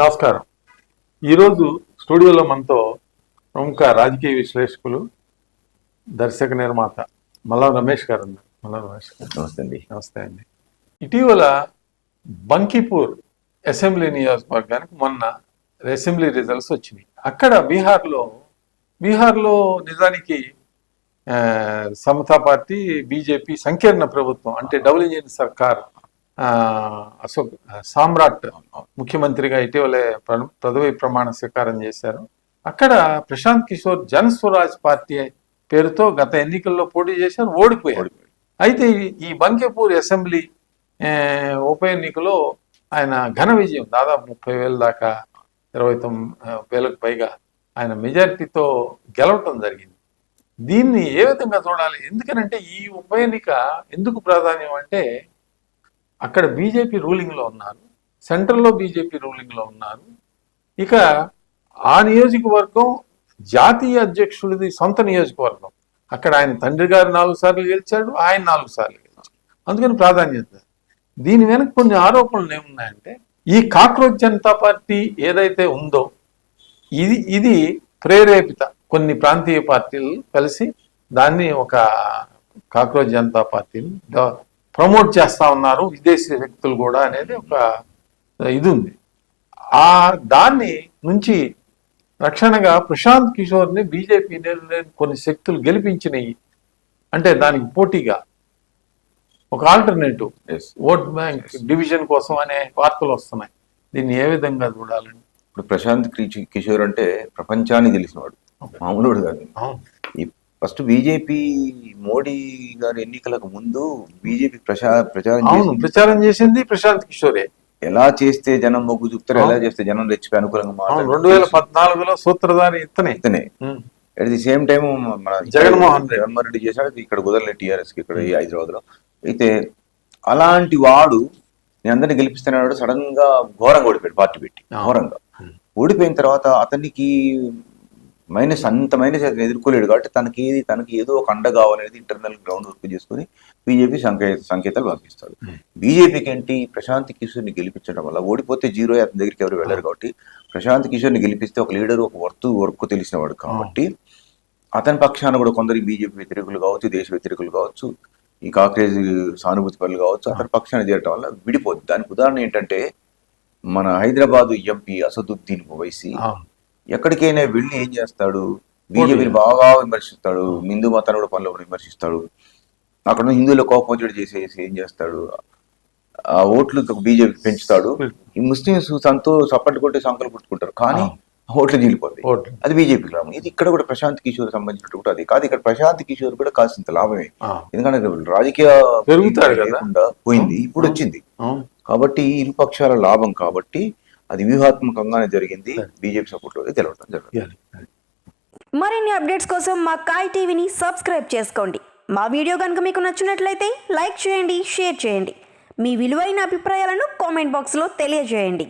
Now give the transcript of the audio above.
నమస్కారం. ఈరోజు స్టూడియోలో మనతో ప్రముఖ రాజకీయ విశ్లేషకులు, దర్శక నిర్మాత మల్లా రమేష్ గారు ఉన్నారు. మల్లా రమేష్ గారు నమస్తే అండి. నమస్తే అండి. ఇటీవల బంకీపూర్ అసెంబ్లీ నియోజకవర్గానికి మొన్న అసెంబ్లీ రిజల్ట్స్ వచ్చినాయి. అక్కడ బీహార్లో నిజానికి సమతా పార్టీ, బీజేపీ సంకీర్ణ ప్రభుత్వం, అంటే డబుల్ ఇంజిన్ సర్కార్, అశోక్ సామ్రాట్ ముఖ్యమంత్రిగా ఇటీవలే పదవి ప్రమాణ స్వీకారం చేశారు. అక్కడ ప్రశాంత్ కిషోర్ జన్ స్వరాజ్ పార్టీ పేరుతో గత ఎన్నికల్లో పోటీ చేశారు, ఓడిపోయారు. అయితే ఈ బంకేపూర్ అసెంబ్లీ ఉప ఎన్నికలో ఆయన ఘన విజయం, దాదాపు 30,000 దాకా, 29,000కు పైగా ఆయన మెజారిటీతో గెలవటం జరిగింది. దీన్ని ఏ విధంగా చూడాలి? ఎందుకనంటే ఈ ఉప ఎన్నిక ఎందుకు ప్రాధాన్యం అంటే, అక్కడ బీజేపీ రూలింగ్లో ఉన్నారు, సెంట్రల్లో బీజేపీ రూలింగ్లో ఉన్నారు. ఇక ఆ నియోజకవర్గం జాతీయ అధ్యక్షుడిది సొంత నియోజకవర్గం. అక్కడ ఆయన తండ్రి గారు 4 సార్లు గెలిచాడు, ఆయన 4 సార్లు గెలిచాడు. అందుకని ప్రాధాన్యత. దీని వెనక కొన్ని ఆరోపణలు ఏమున్నాయంటే, ఈ కాక్రోచ్ జనతా పార్టీ ఏదైతే ఉందో ఇది ప్రేరేపిత, కొన్ని ప్రాంతీయ పార్టీలు కలిసి దాన్ని ఒక కాక్రోచ్ జనతా పార్టీని ప్రమోట్ చేస్తా ఉన్నారు, విదేశీ శక్తులు కూడా, అనేది ఒక ఇది ఉంది. దాన్ని నుంచి రక్షణగా ప్రశాంత్ కిషోర్ని బీజేపీ కొన్ని శక్తులు గెలిపించినాయి. అంటే దానికి పోటీగా ఒక ఆల్టర్నేటివ్ ఓట్ బ్యాంక్ డివిజన్ కోసం అనే వార్తలు వస్తున్నాయి. దీన్ని ఏ విధంగా చూడాలండి? ఇప్పుడు ప్రశాంత్ కిషోర్ అంటే ప్రపంచానికి తెలిసినవాడు, మామూలుడు కాదు. ఫస్ట్ బీజేపీ మోడీ గారి ఎన్నికలకు ముందు బీజేపీ ప్రచారం చేసింది ప్రశాంత్ కిషోరే. ఎలా చేస్తే జనం మొగ్గు చూపుతారు, ఎలా చేస్తే జనం రెచ్చిపోయి అనుకూలంగా 2014లో సూత్రధారి ఇతనే. అట్ ది సేమ్ టైం మన జగన్మోహన్ రెడ్డి చేశాడు, ఇక్కడ కుదరలేదు టీఆర్ఎస్ కి, ఇక్కడ హైదరాబాద్ లో. అయితే అలాంటి వాడు నేను అందరినీ గెలిపిస్తున్నాడు, సడన్ గా ఘోరంగా ఓడిపోయాడు, పార్టీ పెట్టి ఘోరంగా ఓడిపోయిన తర్వాత అతనికి అంత మైనస్ అతను ఎదుర్కోలేడు. కాబట్టి తనకి ఏదో ఒక అండ కావాలనేది ఇంటర్నల్ గ్రౌండ్ వర్క్ చేసుకుని బీజేపీ సంకేతాలు పంపిస్తాడు. బీజేపీకి ఏంటి, ప్రశాంత్ కిషోర్ని గెలిపించడం వల్ల, ఓడిపోతే జీరో, అతని దగ్గరికి ఎవరు వెళ్ళరు. కాబట్టి ప్రశాంత్ కిషోర్ని గెలిపిస్తే ఒక లీడర్, ఒక వర్క్ తెలిసినవాడు కాబట్టి అతని పక్షాన కూడా కొందరు బీజేపీ వ్యతిరేకులు కావచ్చు, దేశ వ్యతిరేకులు కావచ్చు, ఈ కాంగ్రెస్ సానుభూతి పనులు కావచ్చు, అతని పక్షాన చేరటం వల్ల విడిపోద్ది. దానికి ఉదాహరణ ఏంటంటే, మన హైదరాబాద్ ఎంపీ అసదుద్దీన్ ఓవైసీ ఎక్కడికైనా వెళ్ళి ఏం చేస్తాడు, బీజేపీని బాగా విమర్శిస్తాడు, హిందూ మతాన్ని కూడా పనులు విమర్శిస్తాడు. అక్కడ హిందువుల కోపం వచ్చి చేసేసి ఏం చేస్తాడు, ఆ ఓట్లు బీజేపీ పెంచుతాడు. ఈ ముస్లింస్ సప్పట్లు కొట్టి సంకలు పుట్టుకుంటారు, కానీ ఓట్లు చీలిపోతాయి. అది బీజేపీకి లాభం. ఇది ఇక్కడ కూడా ప్రశాంత్ కిషోర్ సంబంధించినట్టు కూడా అది కాదు. ఇక్కడ ప్రశాంత్ కిషోర్ కూడా కాసింత లాభమే, ఎందుకంటే రాజకీయ పెరుగుతాడు పోయింది, ఇప్పుడు వచ్చింది. కాబట్టి ఇరు పక్షాల లాభం. కాబట్టి అది వ్యూహాత్మకంగానే జరిగింది, బీజేపీ సపోర్ట్ లో తెలవడం జరిగింది. మరిన్ని అప్డేట్స్ కోసం మా కాయ్ టీవీని సబ్స్క్రైబ్ చేసుకోండి. మా వీడియో కనుక మీకు నచ్చినట్లయితే లైక్ చేయండి, షేర్ చేయండి. మీ విలువైన అభిప్రాయాలను కామెంట్ బాక్స్లో తెలియజేయండి.